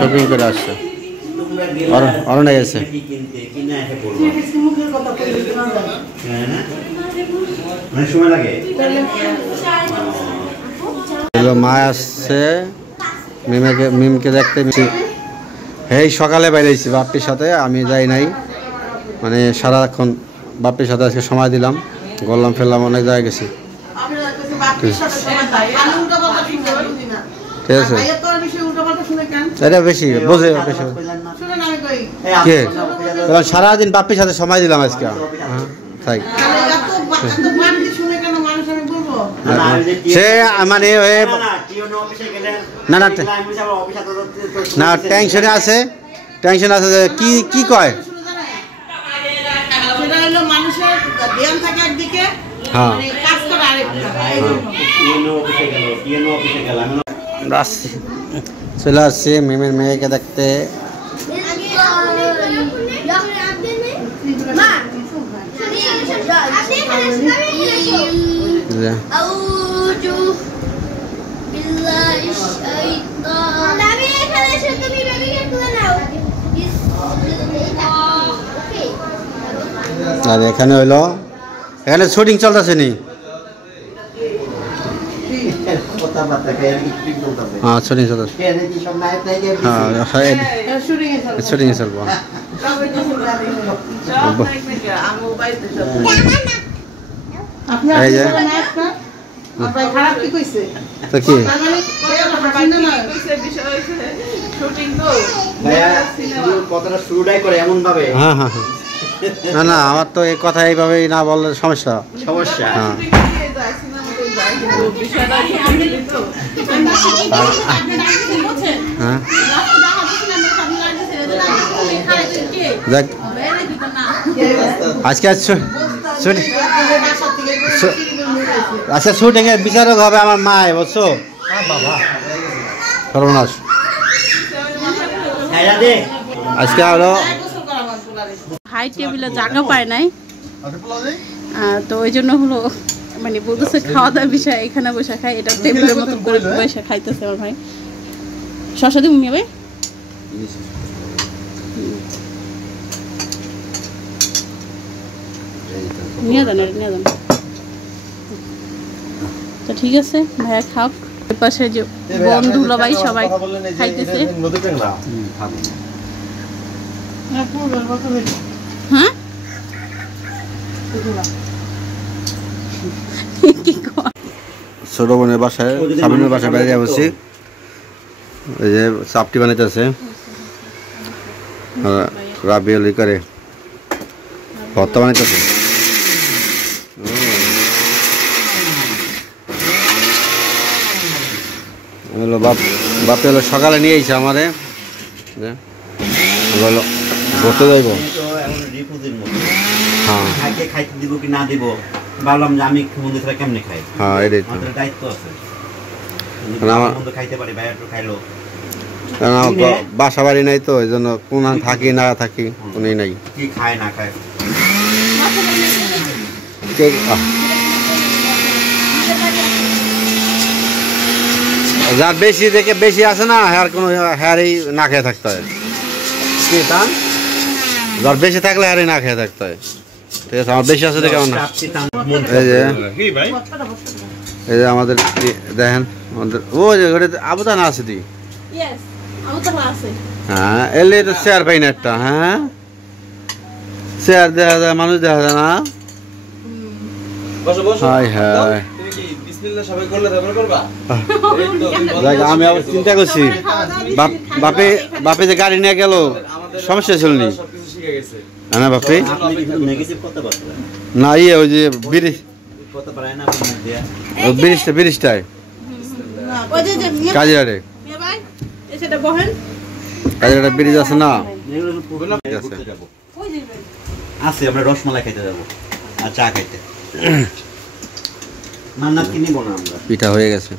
Shopping করে আসছে অরণ্য গেছে মা আসছে মিমকে দেখতে। এই সকালে বেরিয়েছি বাপ্পির সাথে, আমি যাই নাই, মানে সারাক্ষণ বাপ্পির সাথে আজকে সময় দিলাম, গড়লাম ফেললাম, অনেক জায়গায় গেছি। ঠিক আছে, এটা বেশি বোঝে বেশি কে সারাদিন বাপ্পির সাথে সময় দিলাম আজকে। তাই সে মানে না না না টেনশনে আছে, টেনশন আছে যে কি কয় হ্যাঁ চলে আসছি মিমের মেয়েকে দেখতে। আর এখানে হইলো, এখানে শুটিং চলতেছে নি, হ্যাঁ শুটিং চলতেছে, হ্যাঁ শুটিং চলবো। এই যে হ্যাঁ হ্যাঁ না না আমার তো এই কথা এইভাবেই না বললে সমস্যা। হ্যাঁ দেখ আজকে আচ্ছা শুটিং এর বিচারক হবে আমার মা, বুঝছো? সর্বনাশ আজকে হলো হাই টেবিলে জায়গা পায় নাই, তো ওই জন্য হলো মানে বলতেছে খাওয়া দাওয়ার বিষয় এখানে বসে খাই, এটা টেবিলের মতো করে বসে খাইতেছে আমার ভাই। শসা দিব মিয়া ভাই, নিয়ে যান নিয়ে যান। তো ঠিক আছে ভাইয়া খাও। পাশে যে বন্ধুরা ভাই সবাই খাইতেছে। হ্যাঁ ছোট বোনের বাসায়, সাবিনের বাসায় বেড়ে যাচ্ছি, ওই যে চাপটি বানাইতেছে রাবিওলি করে, ভর্তা বানাইতেছে। বাপে হলো সকালে নিয়ে এসে আমারে ঘুরতে যাইব, হ্যাঁ খাইতে দিব কি না দিব ভাবলাম যে আমি কেমনে খাই, হ্যাঁ এটাই তো দায়িত্ব আছে, খাইতে পারি ভাই খাইলো, কারণ বাসা বাড়ি নাই তো, এই জন্য কোন থাকি না থাকি কোনই নাই, কি খায় না খায়। যার বেশি দেখে বেশি আছে না, হেয়ার কোনো হেয়ারই না খেয়ে থাকতে হয়, যার বেশি থাকলে হেয়ারই না খেয়ে থাকতে হয়। ঠিক আছে, আমার বেশি আছে দেখে আমার না। এই যে আমাদের দেখেন আমাদের ও যে ঘরে আবুদান আছে দি, হ্যাঁ এলে তো চেয়ার পাই না একটা, হ্যাঁ চেয়ার দেখা যায়, মানুষ দেখা যায় না। হাই হাই আমি আবার চিন্তা করছি বাপে যে গাড়ি নিয়ে গেল সমস্যা ছিল নি না বাপে না, ইয়ে ওই যে ব্রিজটায় কাজিরাটে কাজিরাটে ব্রিজ আছে না, আছে আমরা রসমালাই খাইতে যাবো আর চা খাইতে। পিঠা হয়ে গেছে।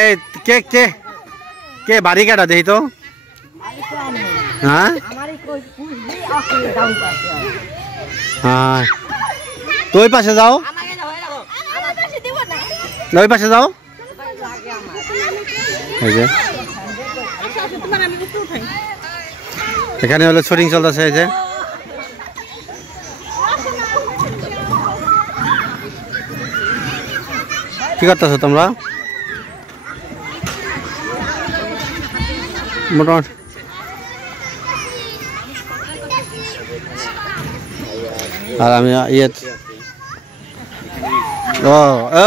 এই কে কে কে বাড়ি কাটা দেই তো, হ্যাঁ হ্যাঁ তো ওই পাশে যাও, ওই পাশে যাও, এই যে এখানে হলো শুটিং চলতেছে। এই যে কি করতেছো তোমরা? মোটামুটি আর আমি ইয়ে ও ও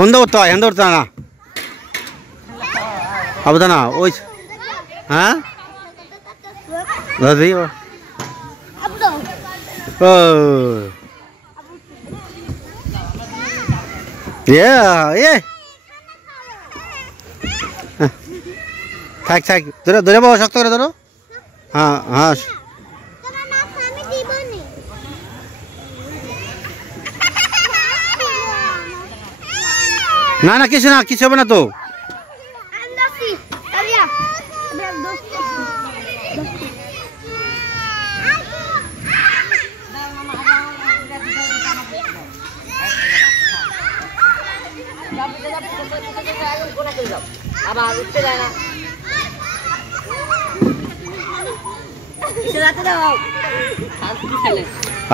হন্দা উঠতে হয়, হন্দা উঠতে না আবুদা না ওই হ্যাঁ দাদি ও থাক থাক ধরে ধরে বাবা, শক্ত করে ধরো। হ্যাঁ হ্যাঁ না না কিছু না, কিছু হবে না তো।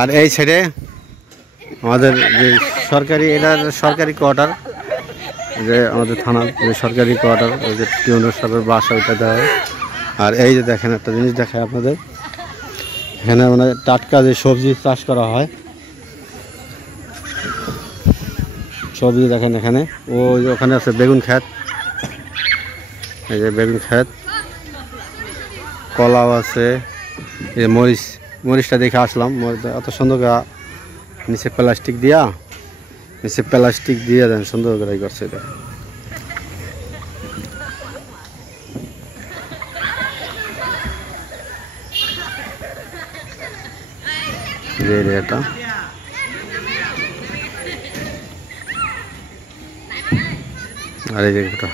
আর এই ছেড়ে আমাদের যে সরকারি, এটা সরকারি কোয়ার্টার, যে আমাদের থানার যে সরকারি কোয়ার্টার, ওই যে টিউনের সবের বাসা ওইটা দেয়। আর এই যে দেখেন একটা জিনিস দেখায় আপনাদের, এখানে মানে টাটকা যে সবজি চাষ করা হয়, সবজি দেখেন এখানে। ওই ওখানে আছে বেগুন ক্ষেত, এই যে বেগুন ক্ষেত, কলাও আছে, এই মরিচ, মরিচটা দেখে আসলাম। এত সুন্দর নিচে প্লাস্টিক দিয়া, নিচে প্লাস্টিক দিয়ে দেন সুন্দর করে করছে এটা। এটা আর এই জায়গাটা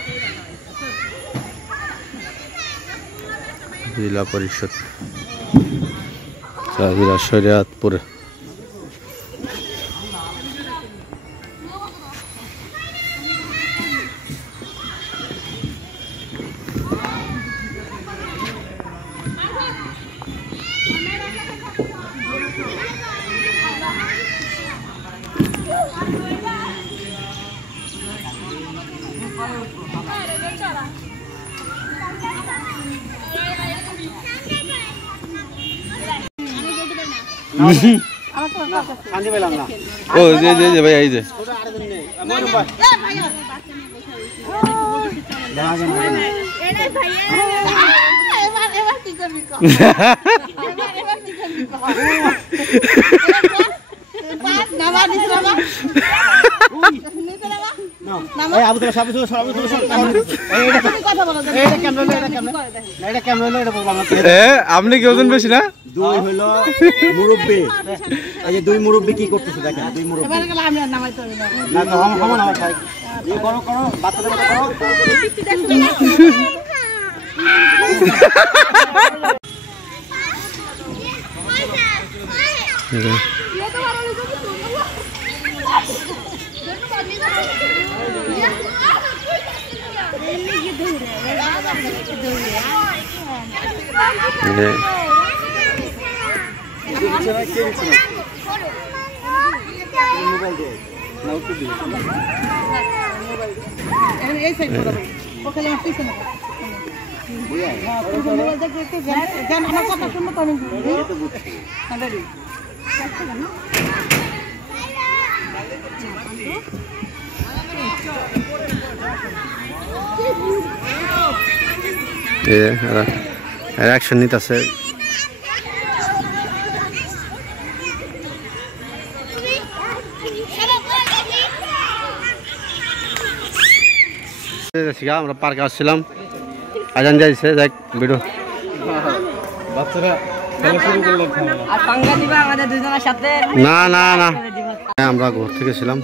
জেলা পরিষদ শরিয়াতপুরে। ও যে যে যে ভাই এই যে আপনি কি ওজন বেশি না? দুই হলো মুরব্বী, এই যে দুই মুরব্বী কি করতেছে দেখেন, দুই মুরব্বী না তো হাম না ভাই এই করো করো বাচ্চাদের কথা করো। অ্যাকশন নিতেছে। আমরা পার্কে আসছিলাম, আজান যাইছে, দেখ ভিডিও না না না আমরা ঘর থেকে ছিলাম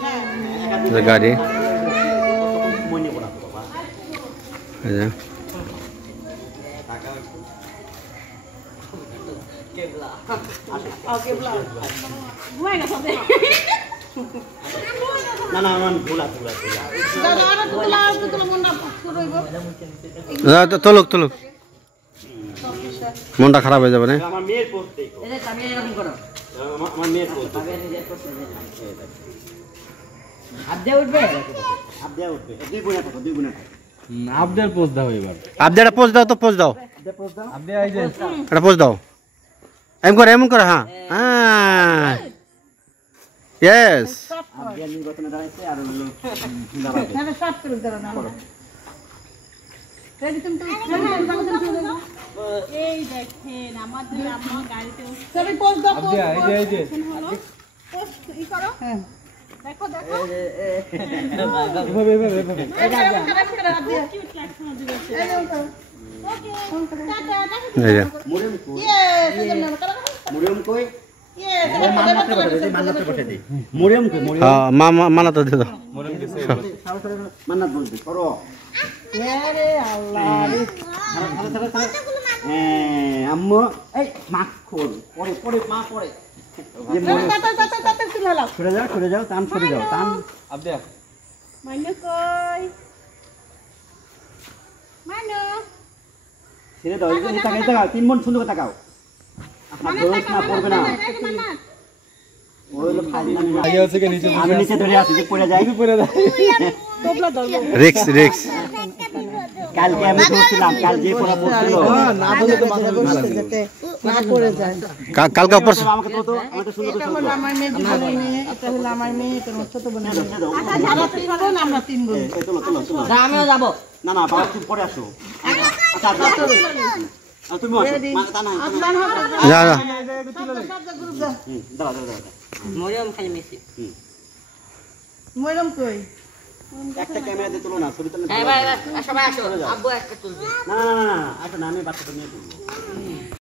গাড়ি না না আমার ভুলা ভুলা ভুলা তুলুক তুলুক মনটা খারাপ হয়ে যাবে না আমার মেয়ের পোস্টে আমার মেয়ের পোস্ট আবদা উঠবে দুই গুণা থাকো আবদের পোস্ট দাও এবার আপডেটা পোজ দাও তো পোজ দাও আবদে আই যে এটা পোজ দাও এমন করে হ্যাঁ হ্যাঁ ইয়েস আবদা নির্বাচনে দাঁড়াইছে আর হলো এই দেখেন আমাদের আম্মা গাড়িতে আবদে আই যে এই যে ই করো দেখো দেখো এভাবে এভাবে এভাবে এই যে মুরিয়ম কই মানমাত্র পাঠা দে মুরিয়ম কই মুরিয়ম হ্যাঁ মানা তো দিয়ে দাও মান্নাত বলবি করো আরে আল্লাহ রে আম্মু এই মাখ খোল পরে মা পরে সরে যাও টান সরে যাও টান আবদে মাইনু কই মাইনু ছেড়ে দাও এই তাকাও 3 মন সুন্দর তাকাও আপনার দোষ না পড়বে না ওই লোক খালি আগে আছে কে নিচে আমি নিচে ধরে আছি যে পড়ে যায় পড়ে যায় রিক্স কালকে আমি ধরছিলাম কাল যে পড়া পড়ছিল না বলে তো মাথা বসতে যেতে না পড়ে যায় কালকে অপর আমাকে তো আমাকে সুন্দর করে হলো আমার মেয়ে জীবনে মেয়ে এটা হলো আমার মেয়ে এটা হচ্ছে তো বোন আমরা তিন বোন আমরা তিন বোন চলো আমিও যাব না বাবা তুমি পরে আসো আচ্ছা তুমি আসো তা না যা যা দাঁড়া মরিয়ম খালি মেসি মরিয়ম কই একটা ক্যামেরা দিয়ে তুলো না ছবি তুলে সবাই আসো আব্বু একটা তুলবে না আসো না আমি বাচ্চাটা নিয়ে তুলবো